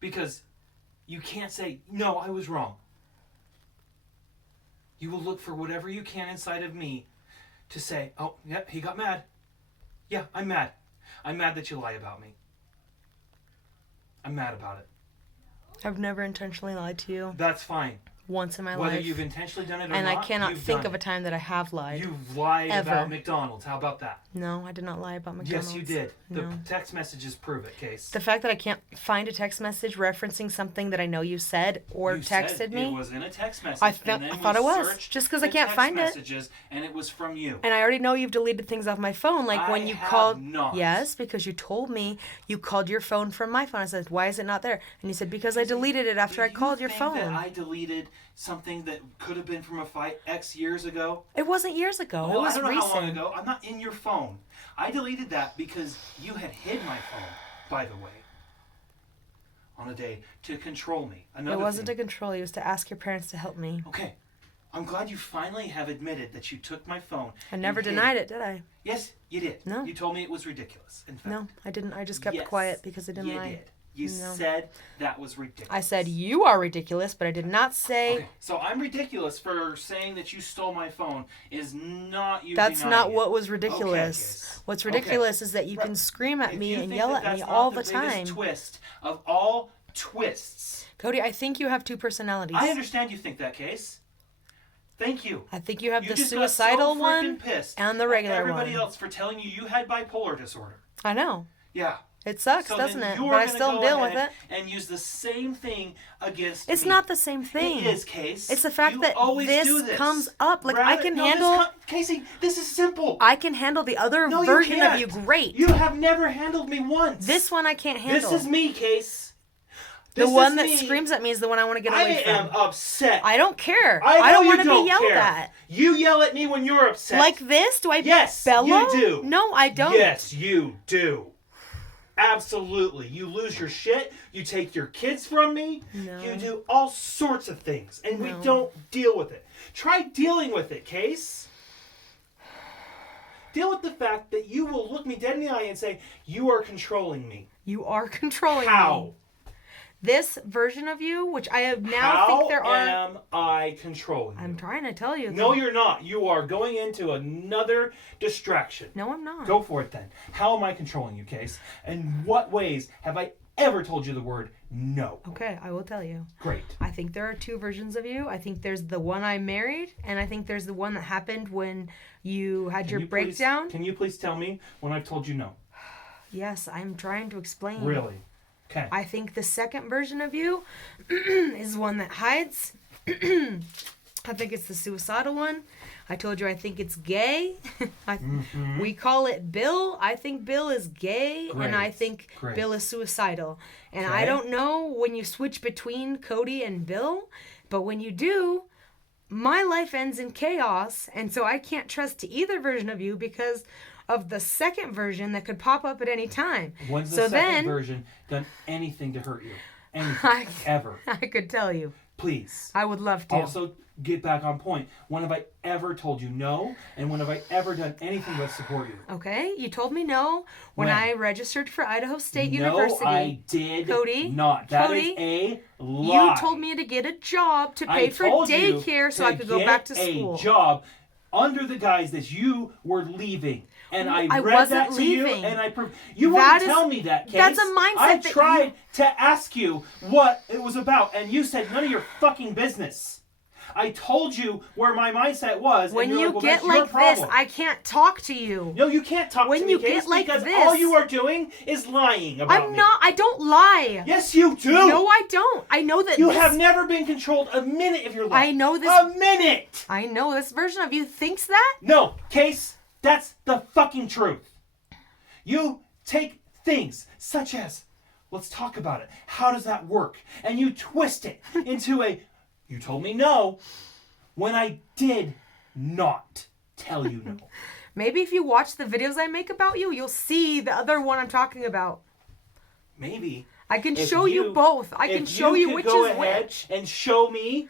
Because you can't say, no, I was wrong. You will look for whatever you can inside of me to say, oh, yeah, he got mad. Yeah, I'm mad. I'm mad that you lie about me. I'm mad about it. I've never intentionally lied to you. That's fine. Once in my Whether life. you've intentionally done it or not, and I cannot think of it. a time that I have lied. You've lied Ever. about McDonald's. How about that? No, I did not lie about McDonald's. Yes, you did. The No. text messages prove it, Case. The fact that I can't find a text message referencing something that I know you said or You texted said me. It was in a text message. I thought it was. Searched Just 'cause I the can't text find it. messages, and it was from you. And I already know you've deleted things off my phone. Like when I you have called. not. Yes, because you told me you called your phone from my phone. I said, why is it not there? And you said, because I deleted it after I called your phone. That I deleted something that could have been from a fight X years ago? It wasn't years ago. Oh, it was I don't know recent. how long ago. I'm not in your phone. I deleted that because you had hid my phone, by the way, on a day to control me. It wasn't to control you. It was to ask your parents to help me. Okay. I'm glad you finally have admitted that you took my phone. I never denied it, did I? Yes, you did. No. You told me it was ridiculous, in fact. No, I didn't. I just kept Yes, quiet because I didn't you lie. did. You No. said that was ridiculous. I said you are ridiculous, but I did not say. Okay, so I'm ridiculous for saying that you stole my phone is not you That's denying not it. what was Okay, ridiculous. yes. What's Okay. ridiculous is that you Right. can scream at If me you and think yell that at me that's not all the biggest time. twist of all twists. Cody, I think you have two personalities. I understand you think that, Case. Thank you. I think you have the just suicidal got so one freaking pissed and the at regular everybody one. else for telling you had bipolar disorder. I know. Yeah. It sucks, So doesn't then it? you're But I gonna still go deal with ahead it. and use the same thing against It's me. not the same thing. It is, Case. It's the fact You that always do this comes up. Like, I Rather- can no, handle. Casey, this is simple. I can handle the other No, version you of can't. you great. You have never handled me once. This one I can't handle. This is me, Case. the This one is that me. screams at me is the one I want to get I away from. am upset. I don't care. I know don't you want to don't be yelled care. at. You yell at me when you're upset. Like this? Do I Yes, bellow? you do. No, I don't. Yes, you do. Absolutely. You lose your shit. You take your kids from me. No. You do all sorts of things. And we No. don't deal with it. Try dealing with it, Case. Deal with the fact that you will look me dead in the eye and say, you are controlling me. You are controlling How? me. This version of you, which I have now How think there are. am I controlling you? I'm trying to tell you. No, you're not. You are going into another distraction. No, I'm not. Go for it then. How am I controlling you, Case? And what ways have I ever told you the word no? Okay, I will tell you. Great. I think there are two versions of you. I think there's the one I married, and I think there's the one that happened when you had your breakdown. Can you please tell me when I've told you no? Yes, I'm trying to explain. Really? Okay. I think the second version of you is one that hides. I think it's the suicidal one. I told you I think it's gay. We call it Bill. I think Bill is gay, and I Great. think Great. Bill is suicidal. And I Okay. don't know when you switch between Cody and Bill, but when you do, my life ends in chaos, and so I can't trust to either version of you because of the second version that could pop up at any time. When's the so second then, version done anything to hurt you? Anything. I- Ever. I could tell you. Please. I would love to. Also, get back on point. When have I ever told you no? And when have I ever done anything but support you? Okay, you told me no when When? I registered for Idaho State No, University. I did Cody, not. That is Cody, a lie. You told me to get a job to I pay for told you daycare so I could go get back to school. a job under the guise that you were leaving. And I I read wasn't that to you, leaving. and you That wouldn't is- tell me that, Case. that's a mindset I that tried to ask you what it was about, and you said none of your fucking business. I told you where my mindset was, When and you're you like, well, get that's your like this, problem. I can't talk to you. No, you can't talk When to me, you Case, get like because this- all you are doing is lying about I'm me. not. I don't lie. Yes, you do. No, I don't. I know that. You this, have never been controlled a minute of your life. I know this- A minute. I know this version of you thinks that. No, Case, that's the fucking truth. You take things such as, let's talk about it. How does that work? And you twist it into you told me no when I did not tell you no. Maybe if you watch the videos I make about you, you'll see the other one I'm talking about. Maybe. I can if show you both. I can show you could which go is ahead which. and show me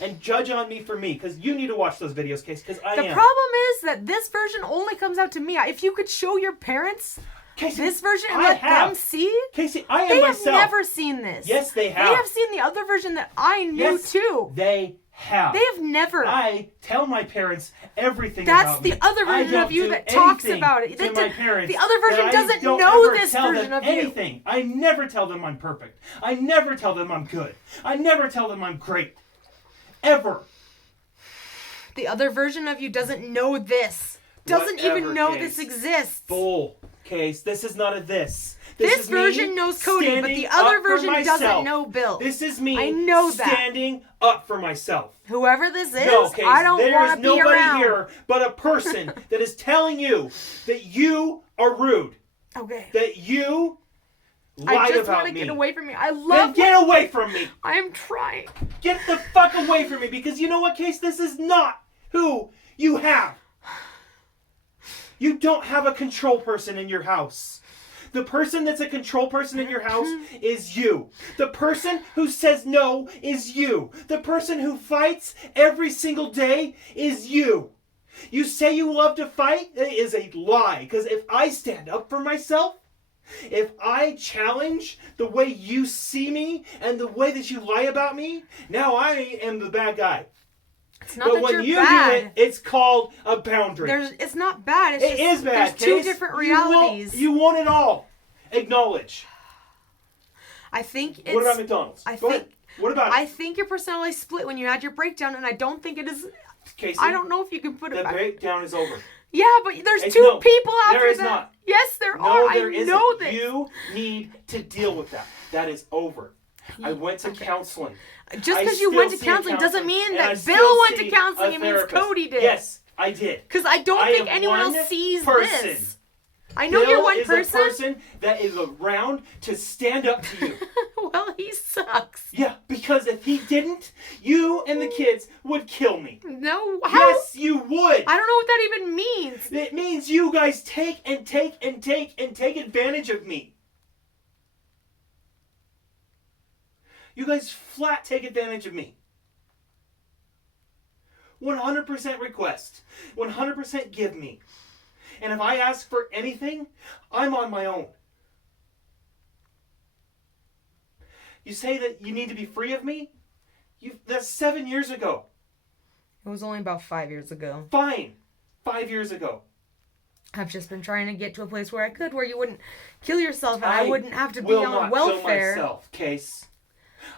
and judge on me for me, because you need to watch those videos, Case, because I The am. problem is that this version only comes out to me. If you could show your parents, Casey, this version and I let have. them see? Casey, I am They myself. have never seen this. Yes, they have. They have seen the other version that I knew Yes, too. They have. They have never. I tell my parents everything That's about the me. other I version don't of you do that talks anything about it. to my parents The other version that I doesn't don't know ever this tell version them of you. anything. I never tell them I'm perfect. I never tell them I'm good. I never tell them I'm great. Ever. The other version of you doesn't know this. Doesn't Whatever, even know Case. this exists. Bull. Case. This is not a this. This is me version knows Cody, but standing the other up for version doesn't myself. know Bill. This is me I know that. standing up for myself. Whoever this is, No, Case, I don't there want is to be nobody around. here but a person that is telling you that you are rude. Okay. That you I lied just about want to me. get away from you. I Then love get away from me. I am trying. Get the fuck away from me, because you know what, Case? This is not who you have. You don't have a control person in your house. The person that's a control person in your house is you. The person who says no is you. The person who fights every single day is you. You say you love to fight? It is a lie. Because if I stand up for myself, if I challenge the way you see me and the way that you lie about me, now I am the bad guy. It's not But that when you're you bad. do it, it's called a boundary. It's not bad. It's It just, is bad. There's two Case. different You won't- realities. You won't at all acknowledge. I think it's. What about McDonald's? I Go think. ahead. What about I it? think your personality split when you had your breakdown, and I don't think it is. Casey, I don't know if you can put it the back. breakdown is over. Yeah, but there's It's two no, people after there is that. not. Yes, there No, are. there I isn't. know this. You need to deal with that. That is over. I went to counseling. Just I because you still went to see a counseling doesn't counselor, mean and I that still Bill went see to counseling. a It means therapist. Cody did. Yes, I did. Because I don't I think am anyone one else sees person. this. I know Bill you're one is person. a person that is around to stand up to you. Well, he sucks. Yeah, because if he didn't, you and the kids would kill me. No, how? Yes, you would. I don't know what that even means. It means you guys take and take and take and take advantage of me. You guys flat take advantage of me. 100% request. 100% give me. And if I ask for anything, I'm on my own. You say that you need to be free of me? That's 7 years ago. It was only about 5 years ago. Fine. 5 years ago. I've just been trying to get to a place where I could, where you wouldn't kill yourself and I wouldn't have to be will on not welfare. kill myself, Case.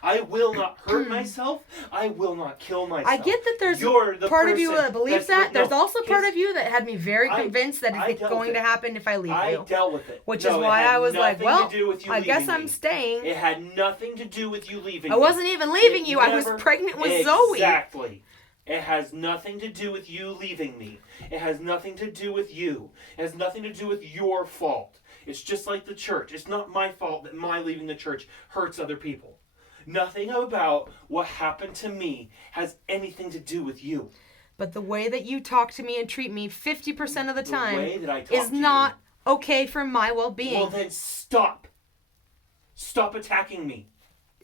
I will not hurt myself. I will not kill myself. I get that there's You're the part of you person that believes that's- that. There's no, also part Case, of you that had me very convinced that I it's dealt going with to it. happen if I leave I you. dealt with it. Which No, is it why had I was like, nothing well, to do with you I guess leaving I'm me. staying. It had nothing to do with you leaving I me. wasn't even leaving It you. I was never- pregnant with Zoe. Exactly. It has nothing to do with you leaving me. It has nothing to do with you. It has nothing to do with your fault. It's just like the church. It's not my fault that my leaving the church hurts other people. Nothing about what happened to me has anything to do with you. But the way that you talk to me and treat me 50% of the time way that I talk is to you- not okay for my well-being. Well, then stop. Stop attacking me.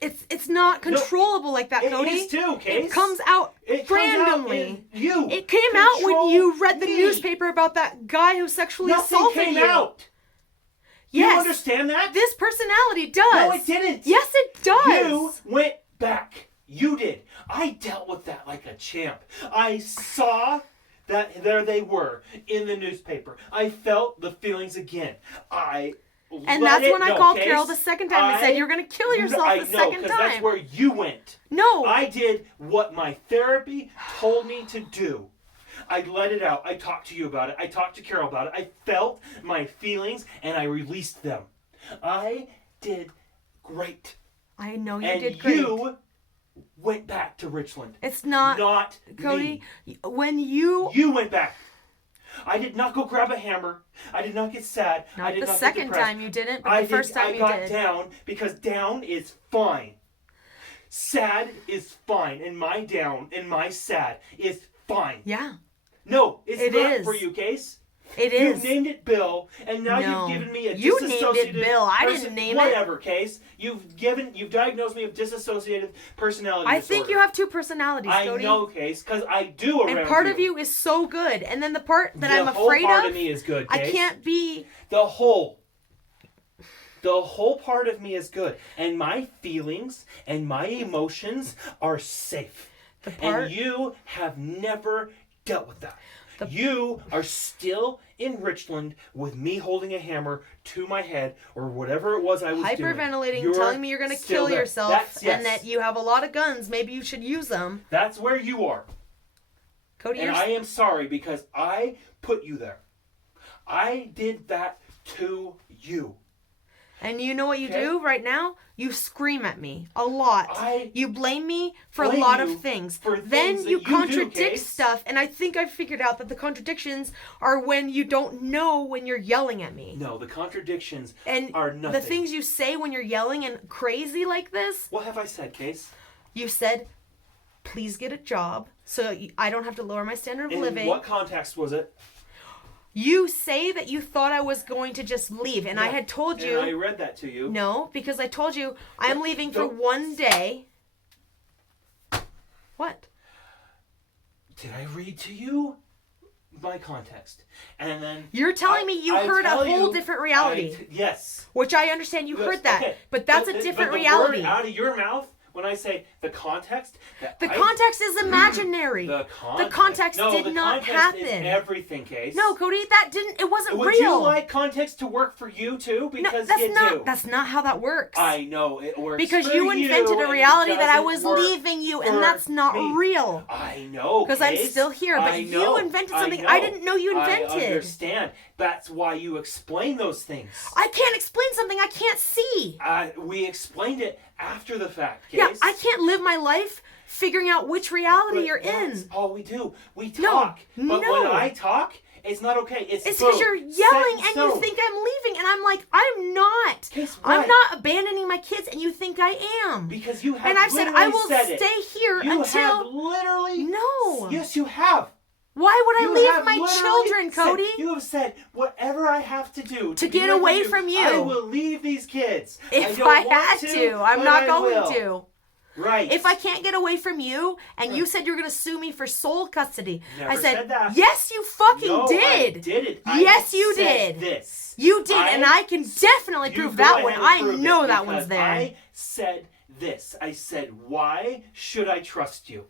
It's not controllable like that, It Cody. is too, Case. It comes out It comes out randomly. in you. It came out when Control you read the me. newspaper about that guy who sexually Nothing assaulted came you. out. Yes. You understand that? This personality does. No, it didn't. Yes, it does. You went back. You did. I dealt with that like a champ. I saw that there they were in the newspaper. I felt the feelings again. And that's when I called Carol the second time and said, you're going to kill yourself the second because time. that's where you went. No. I did what my therapy told me to do. I let it out. I talked to you about it. I talked to Carol about it. I felt my feelings and I released them. I did great. I know you And did great. you went back to Richland. It's not, me. Cody, when you... You went back. I did not go grab a hammer. I did not get sad. I Not did the not get second depressed. time you didn't, but the first time I you got did. down because down is fine. Sad is fine. And my down and my sad is fine. Yeah, No, it's It not is. for you, Case. it You is. named it Bill, and now No. you've given me a You named it disassociated Bill. I didn't person- name it. Whatever, Case. You've diagnosed me with dissociative personality I disorder. think you have two personalities, I Cody. know, Case, because I do around And part of you is so good. And then the part that I'm the whole afraid part of, of me is good, I Case. can't be... The whole The whole part of me is good. And my feelings and my emotions are safe. The part... And you have never dealt with that. The... You are still in Richland with me holding a hammer to my head or whatever it was I was hyperventilating, doing. telling me you're going to kill yourself and that you have a lot of guns. Maybe you should use them. That's where you are. Cody, and I am sorry because I put you there. I did that to you. And you know what you do right now? You scream at me a lot. You blame me for a lot of things. Then you contradict stuff, and I think I figured out that the contradictions are when you don't know when you're yelling at me. No, the contradictions and are nothing. The things you say when you're yelling and crazy like this. What have I said, Case? You said, please get a job so I don't have to lower my standard of living. In what context was it? You say that you thought I was going to just leave, and I had told you... And I read that to you. No, because I told you I'm leaving for one day. What? Did I read to you my context? And then... You're telling me you heard a whole different reality. Yes. Which I understand you heard that, okay. But that's a different the reality. Word out of your mouth... When I say the context, context is imaginary. The context did not happen. Is everything, Case. No, Cody, it wasn't real. Would you like context to work for you too? Because that's not how that works. I know it works. Because you invented a reality that I was leaving you, and that's not real. I know. Because I'm still here, but you invented something I didn't know you invented. I understand. That's why you explain those things. I can't explain something I can't see. We explained it after the fact, Case. Yeah, I can't live my life figuring out which reality you're in. That's all we do. We talk. But when I talk, it's not okay. It's because you're yelling and you think I'm leaving, and I'm like, I'm not. Case, I'm not abandoning my kids, and you think I am. Because you have and I've said I will stay here until... You have literally... No. Yes, you have. Why would I leave my children, Cody? You have said, whatever I have to do to get away from you, I will leave these kids. If I had to, I'm not going to. Right. If I can't get away from you, and you said you were going to sue me for sole custody, Never I said that. Yes, you fucking did. I did. Yes, you did. This. You did, and I can definitely prove that one. I know that one's there. I said this. I said, why should I trust you?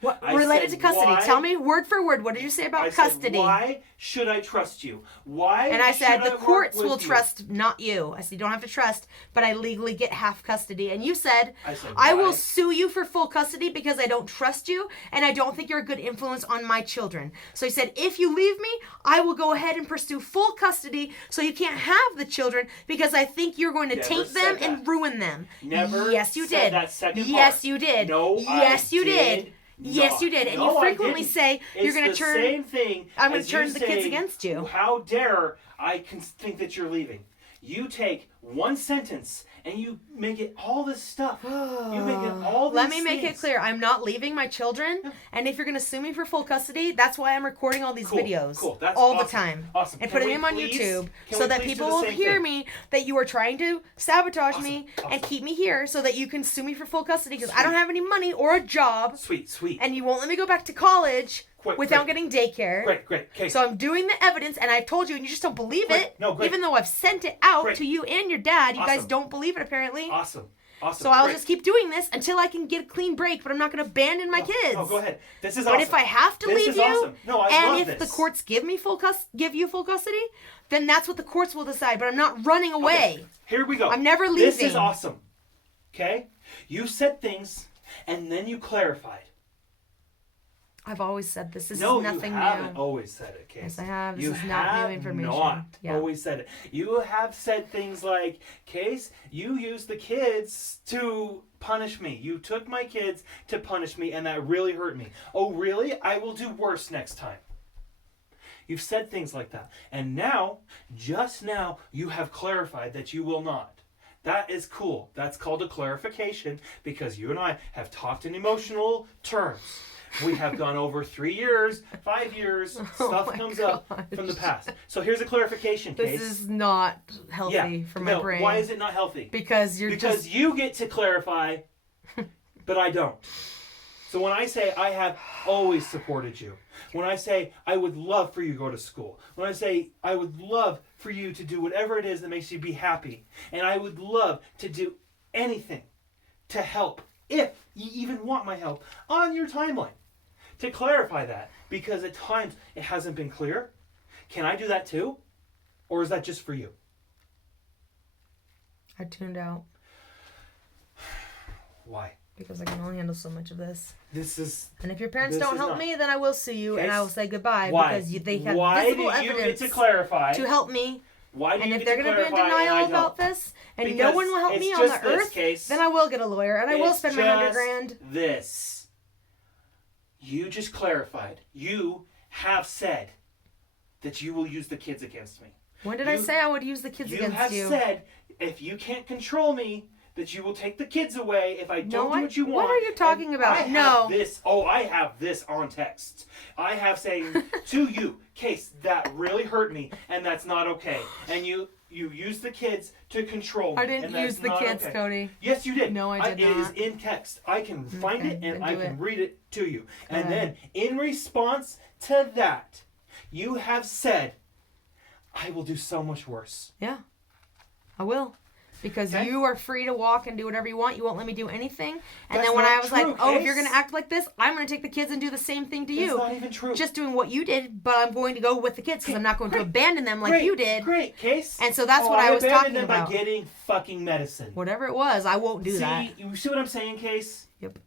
What related to custody? Tell me word for word. What did you say about custody? Said, why should I trust you? Why? And I said the courts will trust, not you. I said you don't have to trust, but I legally get half custody. And you said, I will sue you for full custody because I don't trust you and I don't think you're a good influence on my children. So he said, if you leave me, I will go ahead and pursue full custody so you can't have the children because I think you're going to taint them and ruin them. Never. Yes, you did. That second yes, part. you did. No, yes, you did. Yes, you did. And you frequently say you're going to turn... Same thing. I'm going to turn the kids against you. How dare I think that you're leaving? You take one sentence and you make it all this stuff. You make it all these Let me make it clear. I'm not leaving my children. And if you're going to sue me for full custody, that's why I'm recording all these videos. Cool. That's all awesome. the time. Awesome. And putting them on YouTube so that people will hear me that you are trying to sabotage me and keep me here so that you can sue me for full custody because I don't have any money or a job. Sweet. And you won't let me go back to college without getting daycare. Great. Okay. So I'm doing the evidence, and I've told you, and you just don't believe it. No, great. Even though I've sent it out to you and your dad, you guys don't believe it apparently. Awesome. So I'll just keep doing this until I can get a clean break, but I'm not going to abandon my kids. No, go ahead. This is awesome. But if I have to leave you, awesome. No, I love if the courts give you full custody, then that's what the courts will decide. But I'm not running away. Okay. Here we go. I'm never leaving. This is awesome. Okay? You said things, and then you clarified. I've always said this. This is nothing new. No, you haven't always said it, Case. Yes, I have. This is not new information. You have not always said it. You have said things like, Case, you used the kids to punish me. You took my kids to punish me, and that really hurt me. Oh, really? I will do worse next time. You've said things like that. And now, just now, you have clarified that you will not. That is cool. That's called a clarification because you and I have talked in emotional terms. We have gone over 3 years, 5 years. Stuff comes up from the past. So here's a clarification, Case. This is not healthy for my brain. Why is it not healthy? Because you get to clarify, but I don't. So when I say I have always supported you, when I say I would love for you to go to school, when I say I would love for you to do whatever it is that makes you be happy. And I would love to do anything to help, if you even want my help, on your timeline. To clarify that, because at times it hasn't been clear. Can I do that too? Or is that just for you? I tuned out Why? because I can only handle so much of this. This is... And if your parents This don't is help not- me, then I will sue you and Case- I will say goodbye Why? because they have Why visible do you get evidence to clarify? to help me. Why do And you if get they're to going to be in clarify and I denial don't? about this and no Because one will help it's me on just the this earth, case. then I will get a lawyer and I will It's spend my $100 just grand. This. You just clarified. You have said that you will use the kids against me. When did I You- say I would use the kids You against have you? said if you can't control me, that you will take the kids away if I don't do what you want. What are you talking And about? I have No. this. Oh, I have this on text. I have saying to you, Case, that really hurt me, and that's not okay. And you use the kids to control me. I didn't and that's use the not kids, okay. Cody. Yes, you did. No, I did It is not. in text. I can find Okay, it and then I do can it. read it to you. And ahead. then, in response to that, you have said, I will do so much worse. Yeah, I will. Because Okay. you are free to walk and do whatever you want. You won't let me do anything. And That's then when not I was true, like, oh, if you're Case. going to act like this, I'm going to take the kids and do the same thing to That's you. not even true. Just doing what you did, but I'm going to go with the kids because I'm not going to abandon them like Great, you did. Great, Case. And so that's Oh, what I was abandoned talking them about. by getting fucking medicine. Whatever it was, I won't do that. You see what I'm saying, Case? Yep.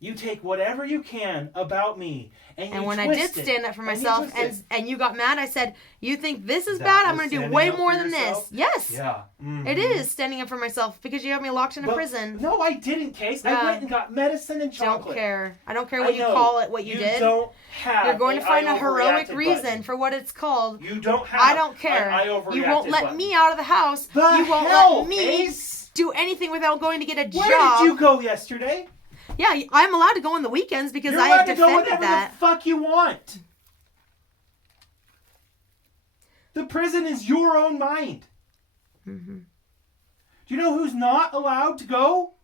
You take whatever you can about me and And you when I twist did it, stand up for and you myself twist it. and you got mad, I said, you think this is That bad? I'm was going to do standing way up more for than yourself? this. Yes. Yeah. It is standing up for myself because you have me locked in a But- prison. No, I didn't, Case. I Yeah. went and got medicine and chocolate. Don't care. I don't care I what you know. call it, what you did. Don't have. You're going to an find I a heroic overreacted reason button. for what it's called. You don't have. I don't care. An I You overreacted won't let button. me out of the house. The You won't hell, let me Case? do anything without going to get a Where job. did you go yesterday? Yeah, I'm allowed to go on the weekends because You're I allowed have to go defended whenever that. the fuck you want. The prison is your own mind. Mm-hmm. Do you know who's not allowed to go?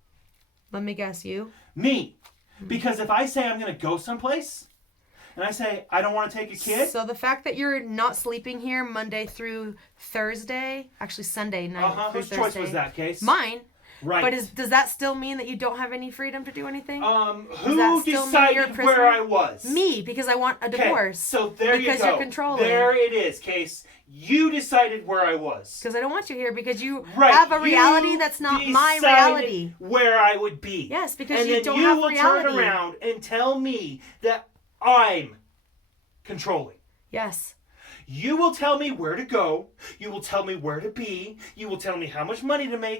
Let me guess, you. Me. Mm-hmm. Because if I say I'm going to go someplace, and I say I don't want to take a kid, So the fact that you're not sleeping here Monday through Thursday, actually Sunday night through whose Thursday. choice was that, Case? Mine. Right. But does that still mean that you don't have any freedom to do anything? who that still mean you're a decided prisoner? where I was? Me, because I want a Okay, divorce. so there you Because go. you're controlling. There it is, Case. You decided where I was. Because I don't want you here because you Right. have a reality You that's not my decided reality. Where I would be. Yes, because and you then don't you have will reality. turn around and tell me that I'm controlling. Yes. You will tell me where to go. You will tell me where to be. You will tell me how much money to make.